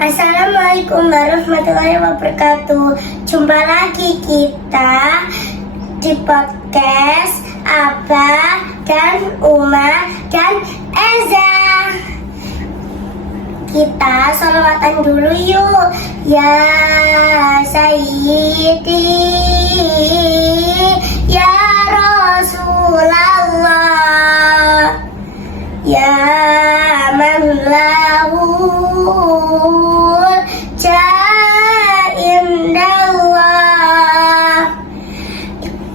Assalamualaikum warahmatullahi wabarakatuh. Jumpa lagi kita di podcast Abah dan Uma dan Eza. Kita sholawatan dulu yuk. Ya Sayyidi, Ya Rasulullah, Ya man lahul ja'indallah,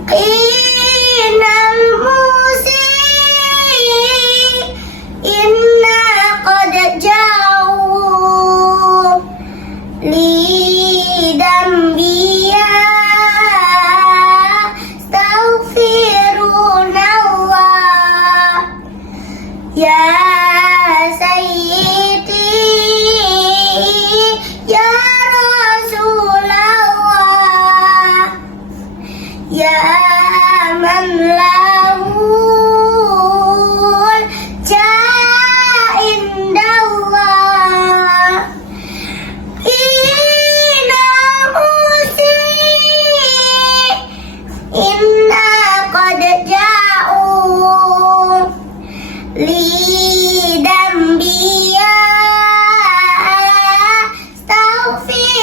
Qinal musi inna qad ja'u lidambiya astaghfirullah. Ya Sayyidi, Ya Rasulullah, Ya man lahul ja'indallah, Inal musi inna qad ja'u lidambiya astaghfirullah.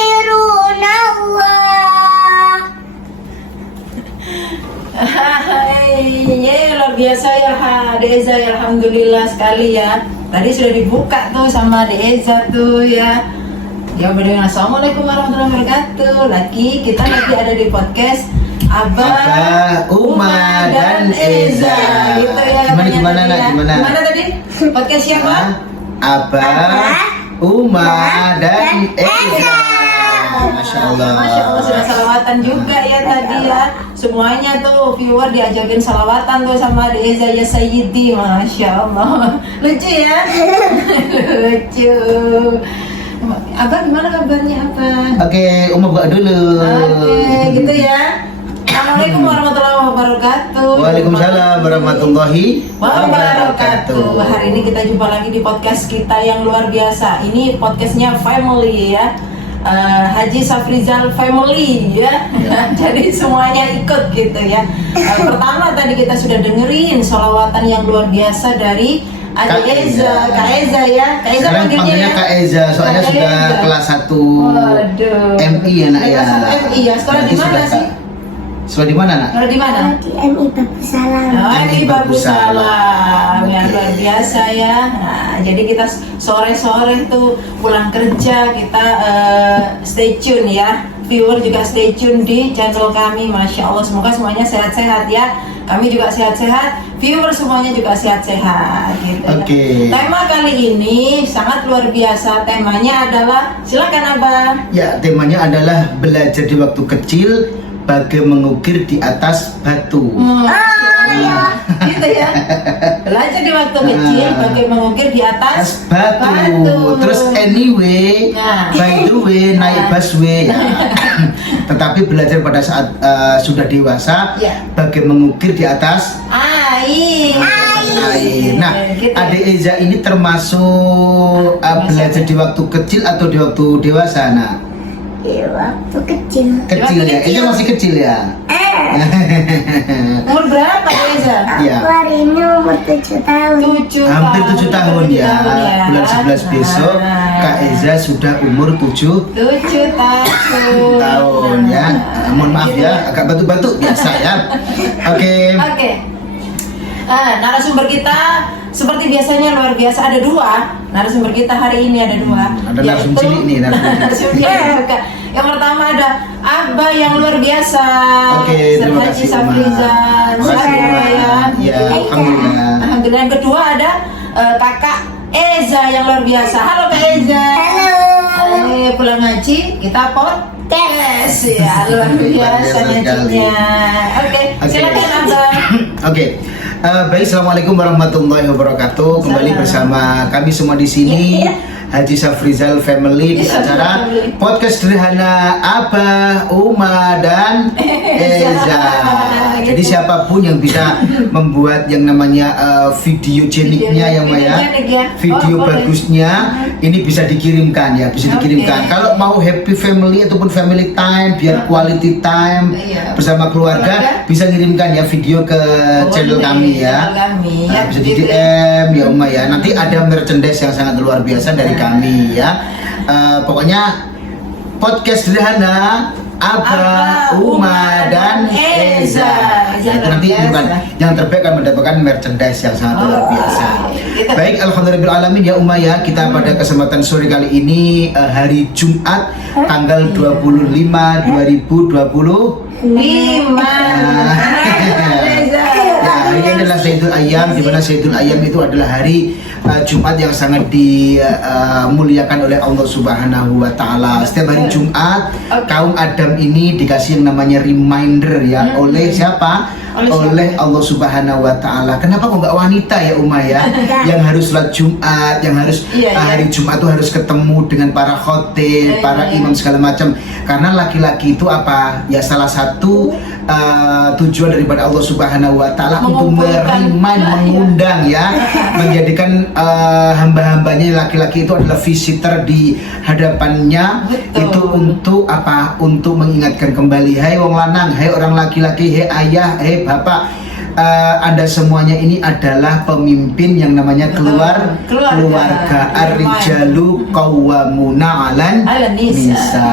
Luar biasa ya Ade Eza, ya alhamdulillah sekali ya. Tadi sudah dibuka tuh sama Ade Eza tuh ya. Ya berdua. Assalamualaikum warahmatullahi wabarakatuh. Kita lagi ada di podcast Abah, Uma dan Eza. Gitu ya. Gimana nak? Gimana tadi? Podcast siapa? Abah, Uma dan Eza. Masya Allah. Masya Allah, sudah salawatan juga ya tadi ya. Semuanya tuh viewer diajakin salawatan tuh sama Ade Eza ya Sayyidi. Masya Allah. Lucu ya. Lucu. Abah gimana kabarnya Abah? Oke, Uma buka dulu. Oke, gitu ya. Assalamualaikum warahmatullahi wabarakatuh. Waalaikumsalam warahmatullahi wabarakatuh. Hari ini kita jumpa lagi di podcast kita yang luar biasa. Ini podcastnya family ya. Haji Safrizal family ya. Jadi semuanya ikut gitu ya. Pertama tadi kita sudah dengerin sholawatan yang luar biasa dari Ade Eza, Kak Eza ya. Kak Eza Sekarang panggilnya Kak Eza, soalnya Kak sudah Eza. kelas 1 Waduh. MI ya nak ya. Kelas 1 MI ya. Sekolah di mana sih? Sekolah di mana nak? Sekolah di mana? Di MI Babusalam. Ini bagus salam yang luar biasa ya. Nah, jadi kita sore-sore tuh pulang kerja kita stay tune ya. Viewer juga stay tune di channel kami. Masya Allah, semoga semuanya sehat-sehat ya. Kami juga sehat-sehat. Viewer semuanya juga sehat-sehat. Gitu Oke. ya. Tema kali ini sangat luar biasa. Temanya adalah, silakan Abah. Ya, temanya adalah belajar di waktu kecil bagai mengukir di atas batu. Gitu ya. Belajar di waktu kecil bagai mengukir di atas batu. Terus anyway, Nah. by the way, naik busway ya. Tetapi belajar pada saat sudah dewasa Ya. bagai mengukir di atas air. air. Nah, Gitu ya. Ade Eza ini termasuk belajar di waktu kecil atau di waktu dewasa, nak? Di waktu kecil. Kecil waktu ya, kecil. Eza masih kecil ya. Umur berapa Eza? Iya. Aku hari ini umur 7 tahun. 7 Hampir 7 tahun ya. Bulan 11 besok Kak Nah. Eza sudah umur 7 7 tahun ya. Mohon maaf ya, agak batuk-batuk biasa ya. Oke. Oke. Narasumber kita seperti biasanya luar biasa, ada 2. Narasumber kita hari ini ada 2. Ada narasumber cilik nih, narasumber cilik juga. Yang pertama ada Abah yang luar biasa. Oke, terima Haji kasih, Uma. Safrizal. Terima kasih, Silakan, Uma. ya. Ya, alhamdulillah. Alhamdulillah. Yang kedua ada Kakak Eza yang luar biasa. Halo Kak Eza. Halo. Pulang ngaji kita podcast ya, luar biasa Luar biasa ngajinya. Oke, silakan Abah. Oke. Baik, assalamualaikum warahmatullahi wabarakatuh. Kembali Salam. bersama kami semua di sini. Haji Safrizal Family di acara podcast sederhana Abah, Uma dan Eza. Jadi siapapun yang bisa membuat yang namanya video jeniknya yang Maya, video bagusnya ini bisa dikirimkan ya, bisa dikirimkan. Kalau mau happy family ataupun family time biar quality time bersama keluarga bisa ngirimkan ya video ke channel kami ya. Bisa di DM ya Uma ya. Nanti ada merchandise yang sangat luar biasa dari kami ya. Pokoknya podcast sederhana Abah, Uma dan Eza. Nanti yang terbaik akan mendapatkan merchandise yang sangat luar biasa. Baik, alhamdulillahirobbilalamin ya Uma ya. Kita pada kesempatan sore kali ini hari Jumat tanggal 25 2020. Hari ini adalah Sayyidul Ayyam, di mana Sayyidul Ayyam itu adalah hari Jumat yang sangat dimuliakan oleh Allah Subhanahu wa Ta'ala. Setiap hari Jumat kaum Adam ini dikasih yang namanya reminder ya oleh siapa? Oleh Allah Subhanahu wa Ta'ala. Kenapa kok nggak wanita ya Uma ya? Yang harus sholat Jumat, yang harus hari Jumat itu harus ketemu dengan para khotib, para imam segala macam. Karena laki-laki itu apa? Ya salah satu tujuan daripada Allah Subhanahu wa Ta'ala untuk mengundang ya, menjadikan hamba-hambanya laki-laki itu adalah visitor di hadapannya. Itu untuk apa? Untuk mengingatkan kembali, hai wong lanang, hai orang laki-laki, hai ayah, hai bapak, Anda semuanya ini adalah pemimpin yang namanya keluarga. Ar-rijalu qawwamuna 'alan nisa.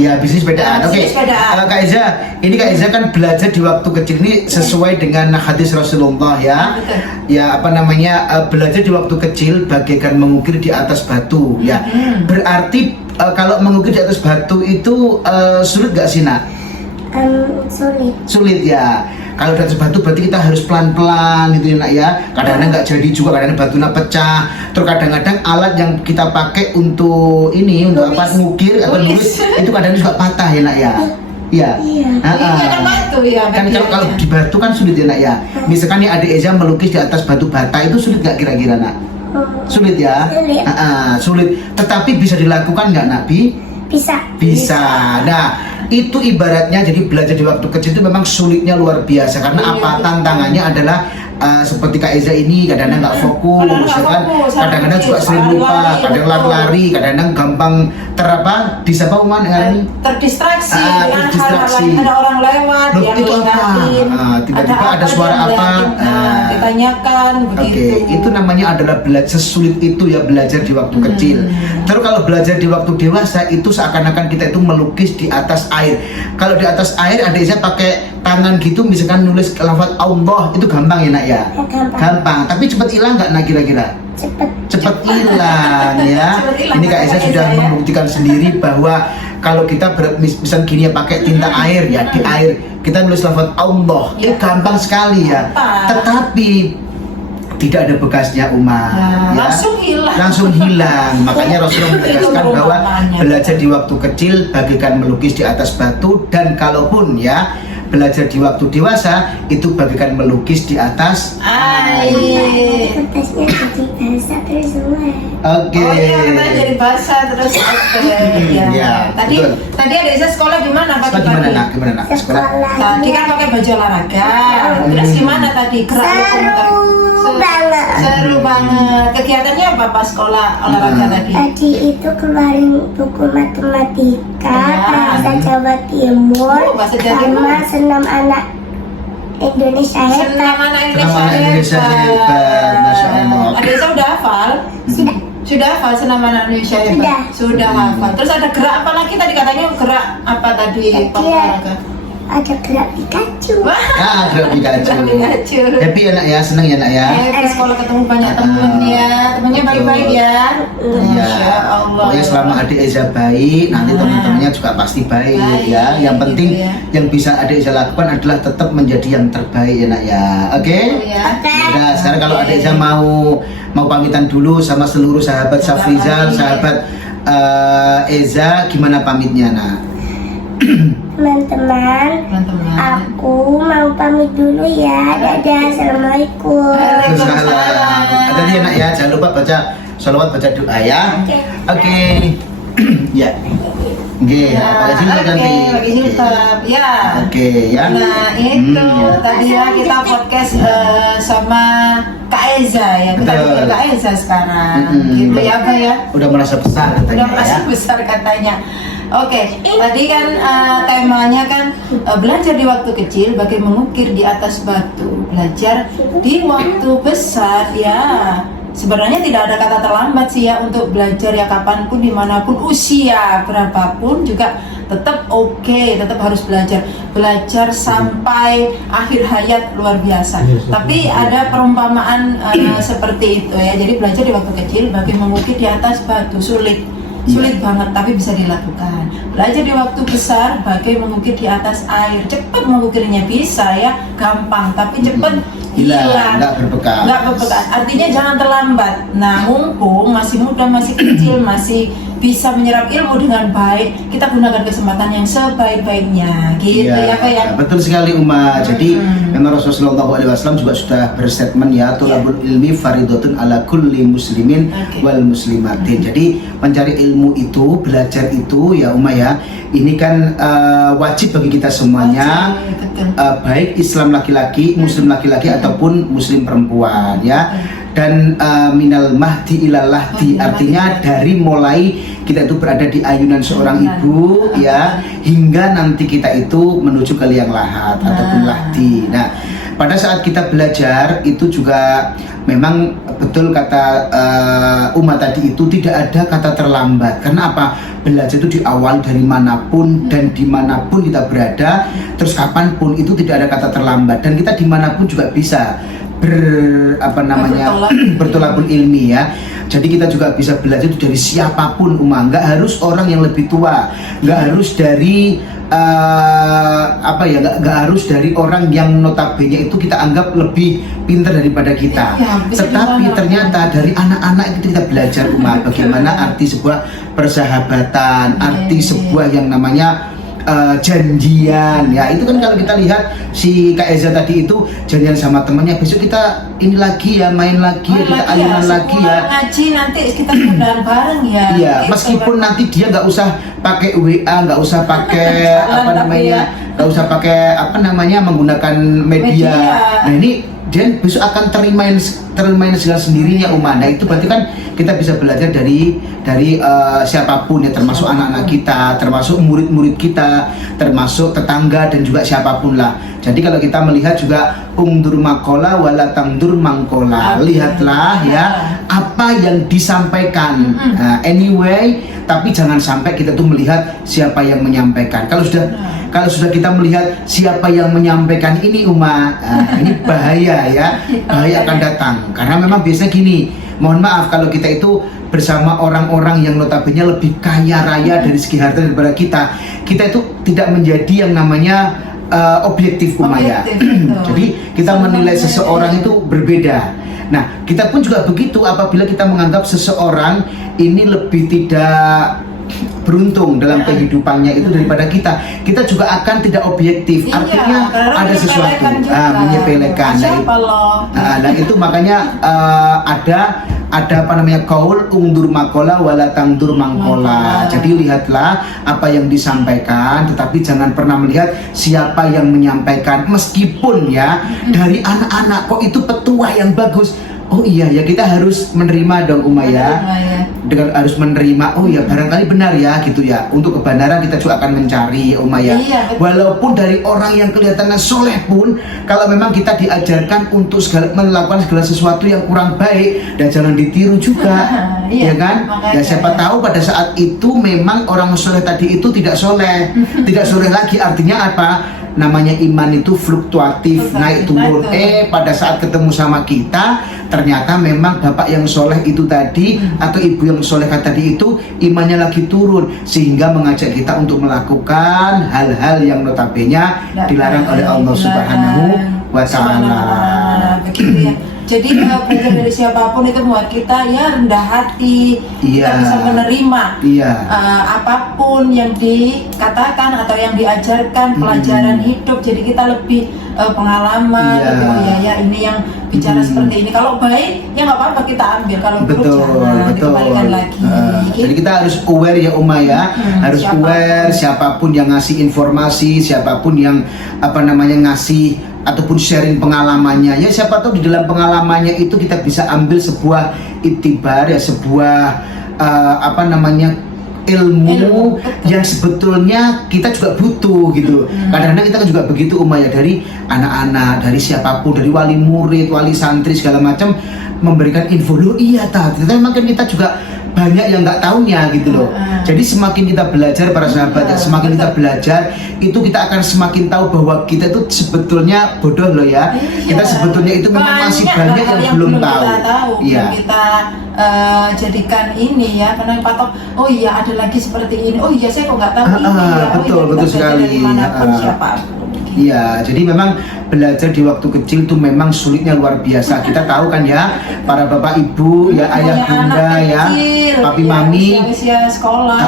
Ya, bisnis sepedaan. Oke. Kak Eza, ini Kak Eza kan belajar di waktu kecil ini sesuai dengan hadis Rasulullah ya. Ya, apa namanya? Belajar di waktu kecil bagaikan mengukir di atas batu ya. Berarti kalau mengukir di atas batu itu sulit gak sih, Nak? Sulit ya. Kalau di atas batu berarti kita harus pelan-pelan gitu ya Nak ya. Kadang-kadang nggak jadi juga, kadang-kadang batunya pecah. Terus kadang-kadang alat yang kita pakai untuk ini, untuk apa, ngukir atau nulis itu kadang juga patah ya Nak ya. Iya. Kan kalau di batu kan sulit ya Nak ya. Misalkan nih adik Eza melukis di atas batu bata itu sulit nggak kira-kira Nak? Sulit ya. Sulit. Tetapi bisa dilakukan nggak Nabi? Bisa. Nah, itu ibaratnya jadi belajar di waktu kecil itu memang sulitnya luar biasa karena apa? Tantangannya adalah seperti Kak Eza ini kadang-kadang nggak fokus, kan? Kadang-kadang juga sering lupa, kadang lari, kadang-kadang gampang disapa uman dengan terdistraksi, ada orang lewat, yang itu apa? Tiba-tiba ada suara apa? Ditanyakan begitu. Itu namanya adalah belajar sesulit itu ya, belajar di waktu kecil. Terus kalau belajar di waktu dewasa itu seakan-akan kita itu melukis di atas air. Kalau di atas air adik saya pakai tangan gitu misalkan nulis lafaz Allah itu gampang ya Nak ya? Gampang. Tapi cepat hilang nggak Nak kira-kira? Cepat hilang ya. Ini Kak Eza sudah membuktikan sendiri bahwa kalau kita misal gini ya pakai tinta air ya, di air kita nulis lafaz Allah itu gampang sekali ya. Tetapi tidak ada bekasnya Uma ya. Langsung hilang. Makanya Rasulullah menegaskan bahwa belajar di waktu kecil bagaikan melukis di atas batu, dan kalaupun ya belajar di waktu dewasa itu bagaikan melukis di atas air. Kertasnya jadi bahasa bersua. Oke. Katanya jadi bahasa terus Tadi ada Eza sekolah gimana Pak? Gimana Nak? Sekolah. Tadi kan pakai baju olahraga. Terus gimana tadi? Seru banget. Kegiatannya apa Pak sekolah olahraga tadi? Tadi itu keluarin buku matematika, bahasa Jawa Timur, sama senam anak Indonesia hebat. Senam anak Indonesia hebat. Masya Allah. Ada Eza udah hafal? Sudah hafal senam anak Indonesia hebat? Sudah hafal. Terus ada gerak apa lagi tadi, katanya gerak apa tadi Pak olahraga? Ada gerak Pikachu. Gerak Pikachu. Happy ya Nak ya, senang ya Nak ya. Happy sekolah ketemu banyak temen ya, temennya baik-baik ya. Masya Allah. Pokoknya selama adik Eza baik, nanti teman-temannya juga pasti baik ya. Yang penting yang bisa adik Eza lakukan adalah tetap menjadi yang terbaik ya Nak ya. Oke? Nah, sekarang kalau adik Eza mau pamitan dulu sama seluruh sahabat Safrizal, sahabat Eza, gimana pamitnya Nak? Teman-teman, aku mau pamit dulu ya. Dadah, assalamualaikum. Waalaikumsalam. Tadi Nak ya, jangan lupa baca Sholawat baca doa ya. Oke. Oke. Ya. Oke, pakai sini ganti. Pakai sini salam. Ya. Oke, ya. Nah itu Ya. tadi ya kita podcast sama Kak Eza ya. Kita Betul. bikin Kak Eza sekarang. Mm-mm. Gitu ya Kak ya. Udah merasa besar Udah katanya merasa ya. besar katanya. Oke, tadi kan temanya kan belajar di waktu kecil bagai mengukir di atas batu. Belajar di waktu besar ya. Sebenarnya tidak ada kata terlambat sih ya untuk belajar ya, kapanpun, dimanapun, usia berapapun juga tetap oke, tetap harus belajar sampai akhir hayat, luar biasa. Tapi ada perumpamaan seperti itu ya. Jadi belajar di waktu kecil bagai mengukir di atas batu, sulit banget tapi bisa dilakukan. Belajar di waktu besar bagai mengukir di atas air, cepat mengukirnya bisa ya, gampang tapi cepat hilang, nggak berbekas. Artinya jangan terlambat. Nah, mumpung masih muda, masih kecil, masih bisa menyerap ilmu dengan baik, kita gunakan kesempatan yang sebaik-baiknya. Gitu ya Kak ya. Betul sekali Uma. Jadi memang Rasulullah SAW juga sudah berstatement ya, thalabul ilmi faridotun ala kulli muslimin wal muslimatin. Jadi mencari ilmu itu, belajar itu ya Uma ya, ini kan wajib bagi kita semuanya. Baik Islam laki-laki, Muslim laki-laki ataupun Muslim perempuan ya. Dan minal mahdi ilal lahdi, artinya dari mulai kita itu berada di ayunan seorang ibu ya, hingga nanti kita itu menuju ke liang lahat ataupun lahdi. Nah, pada saat kita belajar itu juga memang betul kata Uma tadi, itu tidak ada kata terlambat. Karena apa? Belajar itu diawali dari manapun dan dimanapun kita berada, terus kapanpun itu tidak ada kata terlambat, dan kita dimanapun juga bisa bertolabul ilmi ya. Jadi kita juga bisa belajar itu dari siapapun Uma, nggak harus orang yang lebih tua, nggak harus dari nggak harus dari orang yang notabene itu kita anggap lebih pintar daripada kita. Tetapi ternyata dari anak-anak itu kita belajar Uma, bagaimana arti sebuah persahabatan, arti sebuah yang namanya janjian ya. Itu kan kalau kita lihat si Kak Eza tadi itu janjian sama temannya, besok kita ini lagi ya, main lagi ya, kita ayunan lagi ya, ngaji nanti kita sudah bareng ya. Iya, meskipun nanti dia nggak usah pakai WA, nggak usah pakai nggak usah pakai menggunakan media. Nah ini dia besok akan terima segala sendirinya Uma. Nah itu berarti kan kita bisa belajar dari siapapun ya, termasuk anak-anak kita, termasuk murid-murid kita, termasuk tetangga dan juga siapapun lah. Jadi kalau kita melihat juga ungdur makola wala tangdur mangkola, lihatlah ya apa yang disampaikan. Anyway, tapi jangan sampai kita tuh melihat siapa yang menyampaikan. Kalau sudah kita melihat siapa yang menyampaikan ini Uma, ini bahaya ya, bahaya akan datang. Karena memang biasanya gini, mohon maaf kalau kita itu bersama orang-orang yang notabene lebih kaya raya dari segi harta daripada kita itu tidak menjadi yang namanya objektif Uma ya. Jadi kita menilai seseorang itu berbeda. Nah, kita pun juga begitu apabila kita menganggap seseorang ini lebih tidak beruntung dalam kehidupannya itu daripada kita juga akan tidak objektif. Artinya ada sesuatu menyepelekan. Nah itu makanya ada kaul ungdur makola wala tangdur mangkola. Jadi lihatlah apa yang disampaikan, tetapi jangan pernah melihat siapa yang menyampaikan. Meskipun ya dari anak-anak kok itu petua yang bagus, oh iya ya kita harus menerima dong Uma ya. Dengan harus menerima, oh ya barangkali benar ya gitu ya. Untuk kebenaran kita juga akan mencari Uma ya. Walaupun dari orang yang kelihatannya soleh pun, kalau memang kita diajarkan untuk melakukan segala sesuatu yang kurang baik, dan jangan ditiru juga. Ya kan? Ya siapa tahu pada saat itu memang orang soleh tadi itu tidak soleh lagi. Artinya apa? Namanya iman itu fluktuatif, naik turun. Pada saat ketemu sama kita, ternyata memang bapak yang soleh itu tadi atau ibu yang soleh tadi itu imannya lagi turun, sehingga mengajak kita untuk melakukan hal-hal yang notabene dilarang oleh Allah Subhanahu wa Ta'ala. Begitu ya. Jadi belajar dari siapapun itu membuat kita ya rendah hati, kita Iya. bisa menerima Iya. apapun yang dikatakan atau yang diajarkan, pelajaran hidup. Jadi kita lebih pengalaman, Iya. lebih, oh ya ini yang bicara seperti ini. Kalau baik ya nggak apa-apa kita ambil, kalau buruk jangan dikembalikan lagi. Jadi kita harus aware ya Uma ya, harus siapapun. aware siapapun yang ngasih informasi, siapapun yang ngasih ataupun sharing pengalamannya ya, siapa tahu di dalam pengalamannya itu kita bisa ambil sebuah iktibar ya, sebuah ilmu yang sebetulnya kita juga butuh gitu. Kadang-kadang kita kan juga begitu Uma ya, dari anak-anak, dari siapapun, dari wali murid, wali santri segala macam memberikan info, loh iya tapi memang kan kita juga banyak yang nggak tahunya gitu loh. Jadi semakin kita belajar para sahabat ya, semakin kita belajar itu kita akan semakin tahu bahwa kita itu sebetulnya bodoh loh ya. Kita sebetulnya itu memang masih banyak yang belum tahu. Iya. Kita jadikan ini ya, karena patok. Oh iya ada lagi seperti ini. Oh iya saya kok nggak tahu ini. Ya. Betul, Oh, iya, betul kita sekali. belajar dari manapun siapapun. Iya, jadi memang belajar di waktu kecil itu memang sulitnya luar biasa. Kita tahu kan ya, para bapak ibu, ya ayah bunda, ya papi mami, usia sekolah.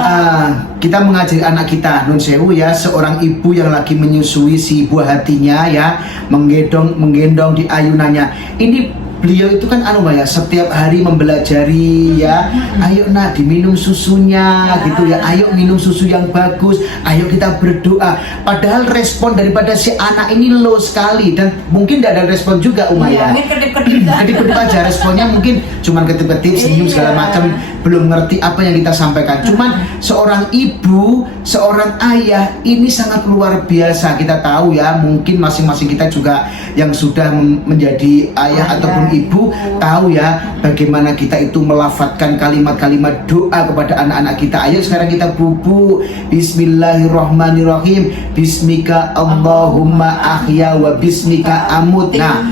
kita mengajari anak kita, nun sewu ya, seorang ibu yang lagi menyusui si buah hatinya ya, menggendong di ayunannya. Ini beliau itu kan ya, setiap hari mempelajari ya, ayo nak diminum susunya gitu ya, ayo minum susu yang bagus, ayo kita berdoa. Padahal respon daripada si anak ini low sekali dan mungkin tidak ada respon juga ya. Kedip-kedip aja responnya, mungkin cuman ketip-ketip, senyum segala macam, belum ngerti apa yang kita sampaikan. Cuman seorang ibu, seorang ayah ini sangat luar biasa. Kita tahu ya, mungkin masing-masing kita juga yang sudah menjadi ayah ataupun ibu tahu ya bagaimana kita itu melafadzkan kalimat-kalimat doa kepada anak-anak kita. Ayo sekarang kita bubu Bismillahirrahmanirrahim, Bismika Allahumma ahya wa bismika amut. Nah,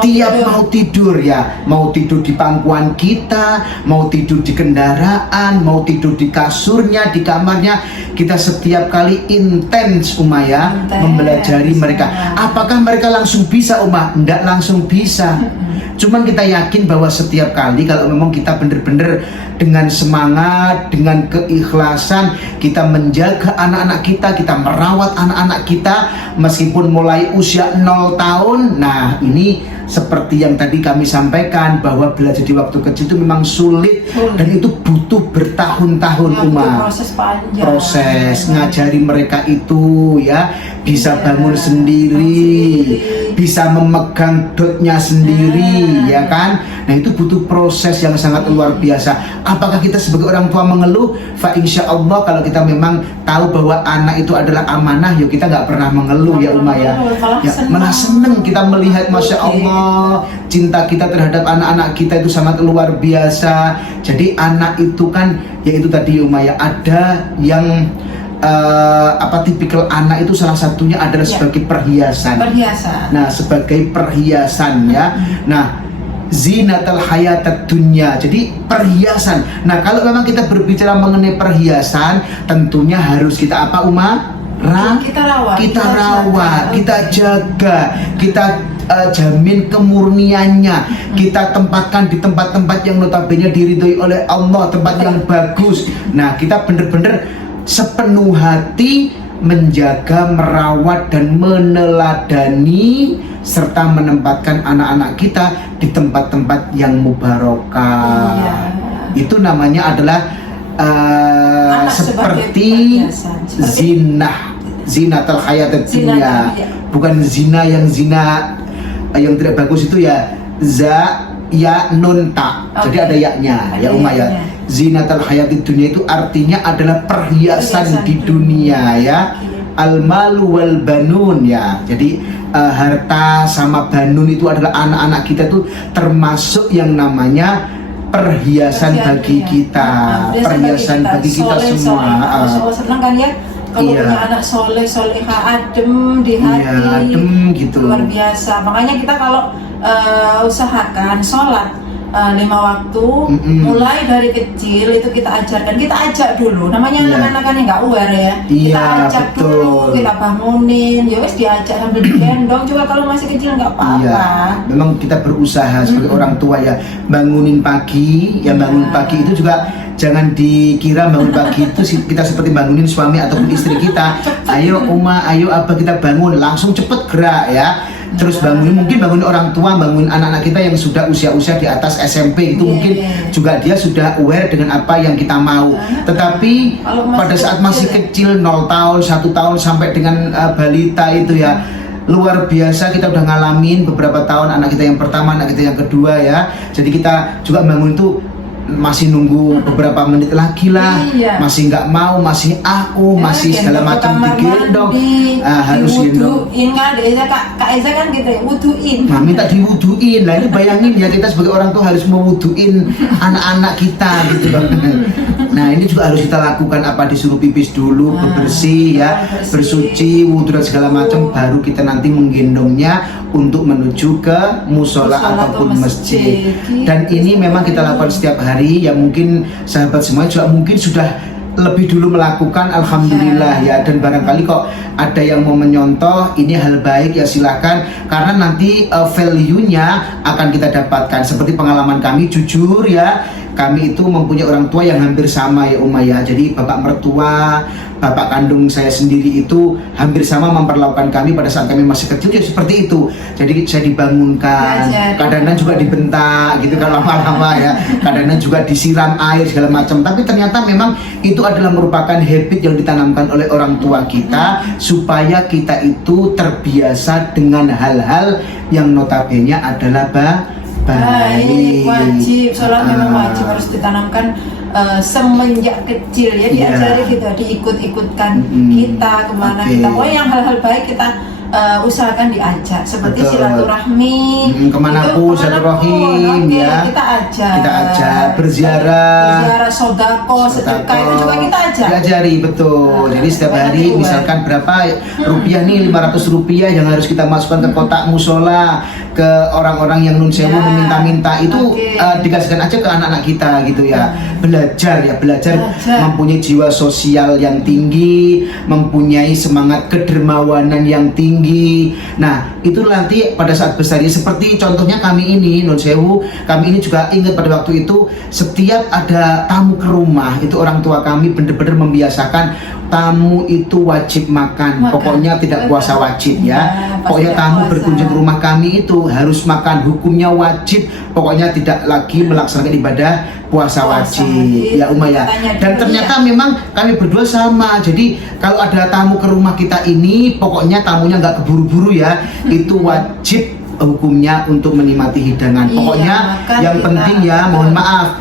tiap mau tidur ya, mau tidur di pangkuan kita, mau tidur di kendaraan, mau tidur di kasurnya, di kamarnya, kita setiap kali intens ya, mempelajari mereka. Apakah mereka langsung bisa Tidak langsung bisa. Cuman kita yakin bahwa setiap kali kalau memang kita benar-benar dengan semangat, dengan keikhlasan, kita menjaga anak-anak kita merawat anak-anak kita meskipun mulai usia 0 tahun. Nah, ini seperti yang tadi kami sampaikan bahwa belajar di waktu kecil itu memang sulit dan itu butuh bertahun-tahun proses ngajari mereka itu ya, bisa bangun sendiri, bisa memegang dotnya sendiri ya kan. Nah itu butuh proses yang sangat luar biasa. Apakah kita sebagai orang tua mengeluh? Fa insya Allah kalau kita memang tahu bahwa anak itu adalah amanah, yuk kita nggak pernah mengeluh ya ya. Malah seneng kita melihat, masya Allah, cinta kita terhadap anak-anak kita itu sangat luar biasa. Jadi anak itu kan ya itu tadi ya, ada yang tipikal anak itu salah satunya adalah sebagai perhiasan. Nah, sebagai perhiasan ya. Nah, zinatul hayatad dunya. Jadi perhiasan. Nah, kalau memang kita berbicara mengenai perhiasan, tentunya harus kita apa kita rawat, kita jaga, kita jamin kemurniannya, kita tempatkan di tempat-tempat yang notabene diridhoi oleh Allah, tempat yang bagus. Nah, kita benar-benar sepenuh hati menjaga, merawat dan meneladani serta menempatkan anak-anak kita di tempat-tempat yang mubarakah. Itu namanya adalah seperti zinatul hayatid dunya. Bukan zina yang tidak bagus itu ya, ya nun ta. Jadi ada yaknya ya ya. Zinatul hayatid dunya itu artinya adalah perhiasan di dunia ya. Al-malu wal banun ya. Jadi harta sama banun itu adalah anak-anak kita itu termasuk yang namanya perhiasan bagi kita. Perhiasan bagi kita semua. Senang kan ya kalau punya anak soleh, solehah, adem di hati, adem gitu. Luar biasa. Makanya kita kalau usahakan sholat 5 waktu, mulai dari kecil itu kita ajarkan, kita ajak dulu, namanya Iya. anak-anak kan yang nggak aware ya, kita Iya, ajak betul. dulu, kita bangunin, ya wes diajak sambil digendong juga kalau masih kecil nggak apa-apa. Iya, memang kita berusaha sebagai orang tua ya, bangunin pagi, ya bangun pagi itu juga jangan dikira bangun pagi itu kita seperti bangunin suami ataupun istri kita. Ayo Uma, ayo apa kita bangun, langsung cepet gerak ya. Terus mungkin bangun orang tua, bangun anak-anak kita yang sudah usia-usia di atas SMP itu mungkin juga dia sudah aware dengan apa yang kita mau. Tetapi pada saat masih kecil 0 tahun, 1 tahun sampai dengan balita itu ya, luar biasa kita udah ngalamin beberapa tahun, anak kita yang pertama, anak kita yang kedua ya. Jadi kita juga bangun itu masih nunggu beberapa menit lagi lah, masih nggak mau, masih masih segala macam digendong, harus gendong. Ingat Kak Eza kan gitu ya, wuduin. Nah, minta diwuduin, lah ini bayangin ya, kita sebagai orang tua harus mewuduin anak-anak kita gitu loh. Nah ini juga harus kita lakukan, apa disuruh pipis dulu, bersih ya, bersuci, wudhu dan segala macam, baru kita nanti menggendongnya untuk menuju ke musola ataupun masjid. Dan ini memang kita lakukan setiap hari ya, mungkin sahabat semua juga mungkin sudah lebih dulu melakukan, alhamdulillah ya. Dan barangkali kok ada yang mau menyontoh, ini hal baik ya, silakan, karena nanti value-nya akan kita dapatkan. Seperti pengalaman kami, jujur ya, kami itu mempunyai orang tua yang hampir sama ya Uma ya. Jadi bapak mertua, bapak kandung saya sendiri itu hampir sama memperlakukan kami pada saat kami masih kecil ya seperti itu. Jadi saya dibangunkan, kadang-kadang juga dibentak gitu kan lama-lama ya, kadang-kadang juga disiram air segala macam. Tapi ternyata memang itu adalah merupakan habit yang ditanamkan oleh orang tua kita, supaya kita itu terbiasa dengan hal-hal yang notabene adalah baik, wajib. Sholat memang wajib, harus ditanamkan semenjak kecil ya, diajari gitu, diikut-ikutkan kita kemana kita. Pokoknya yang hal-hal baik kita usahakan diajak, seperti silaturahmi, kemanapun silaturahim ya, kita ajak berziarah, sodako, sedekah itu juga kita ajak, diajari, betul. Jadi setiap hari misalkan berapa rupiah nih, 500 rupiah yang harus kita masukkan ke kotak musola, ke orang-orang yang nun sewu meminta-minta itu, dikasihkan aja ke anak-anak kita gitu ya. Belajar mempunyai jiwa sosial yang tinggi, mempunyai semangat kedermawanan yang tinggi. Nah itu nanti pada saat besarnya, seperti contohnya kami ini nun sewu, kami ini juga ingat pada waktu itu setiap ada tamu ke rumah itu orang tua kami benar-benar membiasakan tamu itu wajib makan. Pokoknya tidak puasa wajib ya, pokoknya tamu berkunjung ke rumah kami itu harus makan, hukumnya wajib, pokoknya tidak lagi melaksanakan ibadah puasa wajib ya Uma ya. Dan ternyata memang kami berdua sama, jadi kalau ada tamu ke rumah kita ini pokoknya tamunya nggak keburu-buru ya, itu wajib hukumnya untuk menikmati hidangan. Pokoknya yang penting ya, mohon maaf,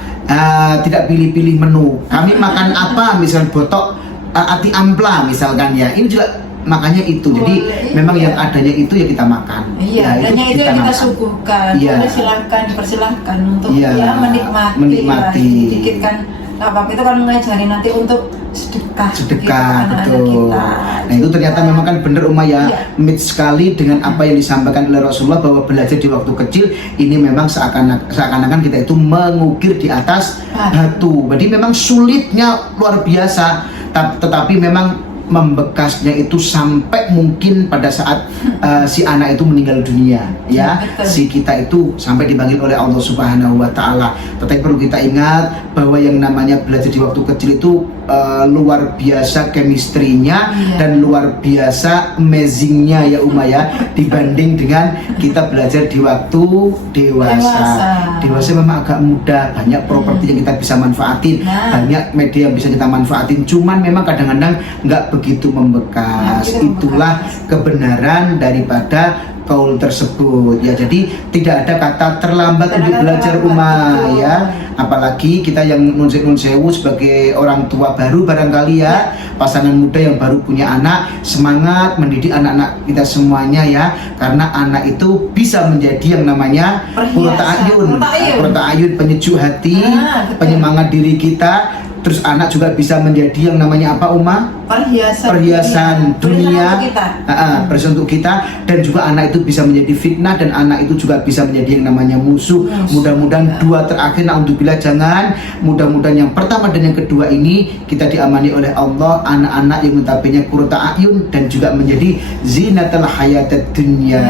tidak pilih-pilih menu. Kami makan apa, misal botok ati ampla misalkan ya, ini juga makanya itu. Jadi memang yang adanya itu ya kita makan. Adanya itu yang kita suguhkan. Dipersilahkan untuk menikmati. Sedikit kan, apa itu kan ngajarin nanti untuk sedekah betul. Nah itu ternyata memang kan benar Uma ya, mit sekali dengan apa yang disampaikan oleh Rasulullah, bahwa belajar di waktu kecil ini memang seakan-akan kita itu mengukir di atas batu. Jadi memang sulitnya luar biasa, tetapi memang membekasnya itu sampai mungkin pada saat si anak itu meninggal dunia ya, si kita itu sampai dipanggil oleh Allah Subhanahu wa Ta'ala. Tetapi perlu kita ingat bahwa yang namanya belajar di waktu kecil itu luar biasa chemistry-nya dan luar biasa amazing-nya ya Uma ya, dibanding dengan kita belajar di waktu dewasa memang agak mudah, banyak properti yang kita bisa manfaatin, banyak media yang bisa kita manfaatin, cuman memang kadang-kadang nggak begitu membekas. Itulah kebenaran daripada kaul tersebut ya. Jadi tidak ada kata terlambat untuk belajar Uma ya, apalagi kita yang nun sewu sebagai orang tua baru barangkali ya, pasangan muda yang baru punya anak, semangat mendidik anak-anak kita semuanya ya, karena anak itu bisa menjadi yang namanya qurrata ayun, penyejuk hati, penyemangat diri kita, terus anak juga bisa menjadi yang namanya apa Uma? Perhiasan dunia, perhiasan untuk kita, dan juga anak itu bisa menjadi fitnah, dan anak itu juga bisa menjadi yang namanya musuh. Mudah-mudahan dua terakhir, naudzubillah, jangan. Mudah-mudahan yang pertama dan yang kedua ini kita diamani oleh Allah, anak-anak yang notabene qurrata ayun dan juga menjadi zinatul hayatid dunya.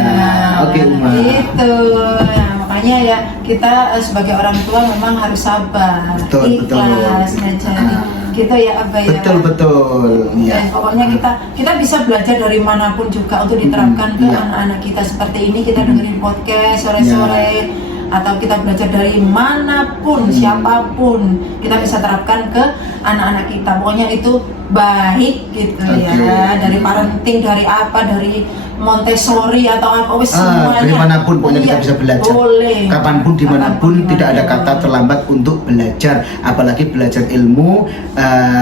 Oke Uma. Itu. Nah, makanya ya kita sebagai orang tua memang harus sabar, ikhlas aja. Gitu ya Abah ya. Betul. Ya. Dan pokoknya kita bisa belajar dari manapun juga untuk diterapkan ke anak-anak kita. Seperti ini kita dengerin podcast sore-sore, atau kita belajar dari manapun, siapapun, kita bisa terapkan ke anak-anak kita. Pokoknya itu baik gitu ya. Dari parenting, dari apa, dari Montessori atau apa, semuanya. Dari manapun pokoknya kita bisa belajar. Boleh. Kapanpun, dimanapun, tidak ada kata terlambat untuk belajar. Apalagi belajar ilmu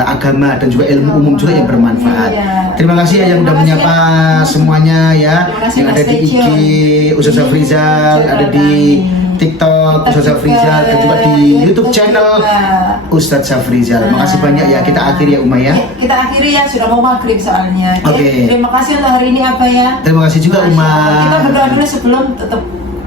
agama dan juga ilmu umum juga yang bermanfaat. Terima kasih ya yang udah menyapa semuanya ya. Yang ada di IG Ustaz Zafrizal, ada di TikTok Ustaz Zafrizal, dan juga di YouTube channel Ustaz Zafrizal. Makasih banyak ya. Kita akhiri ya Uma ya. Kita akhiri ya, sudah mau maghrib soalnya. Oke. Terima kasih untuk hari ini apa ya. Terima kasih juga Uma. Kita berdoa dulu sebelum tutup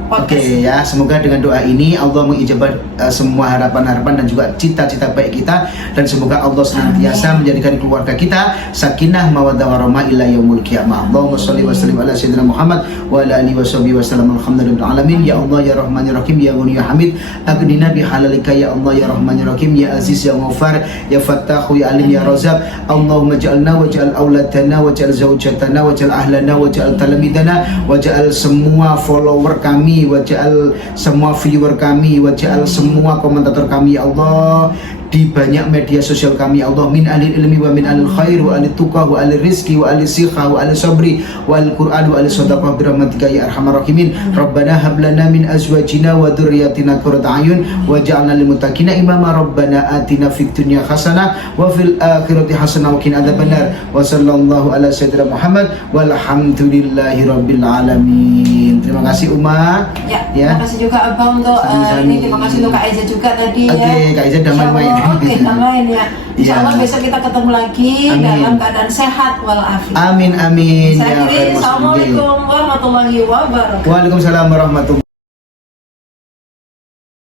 podcast. Oke ya, semoga dengan doa ini Allah mengijabah semua harapan-harapan dan juga cita-cita baik kita, dan semoga Allah senantiasa menjadikan keluarga kita sakinah mawaddah warahmah ila yaumil qiyamah. Allahumma shalli wa sallim ala sayyidina Muhammad wa ala alihi washabihi wasallam. Alhamdulillahil alamin. Ya Allah ya Rahman ya Rahim ya Ghani ya Hamid, aghnina bi halalika ya Allah ya Rahman ya Rahim, ya Aziz ya Ghaffar ya Fattahu ya Alim ya Razzaq. Allahumma ja'alna wa ja'al auladana wa ja'al zawjatana wa ja'al ahlana wa ja'al talamidana wa ja'al semua follower kami, waja'al semua viewer kami, waja'al semua komentator kami ya Allah di banyak media sosial kami ya Allah, min alil ilmi wa min alil khair wa alil tuqah wa alil rizki wa alil sikha wa alil sabri wa alil qur'an wa alil sadaqah birahmatika ya arhamar rahimin. Rabbana hablana min azwajina wa dhurriyyatina qurrata ayun waj'alna lil muttaqina imama. Rabbana atina fid dunya hasanah wa fil akhirati hasanah wa qina adzabannar. Wa sallallahu ala sayyidina Muhammad walhamdulillahi rabbil alamin. Terima kasih Uma. Ya. Terima kasih juga Abang untuk ini. Terima kasih untuk Kak Aiza juga tadi ya. Oke, Kak Aiza udah main-main. Oke, main ya. Insyaallah besok kita ketemu lagi dalam keadaan sehat walafiat. Amin. Assalamualaikum warahmatullahi wabarakatuh. Waalaikumsalam warahmatullahi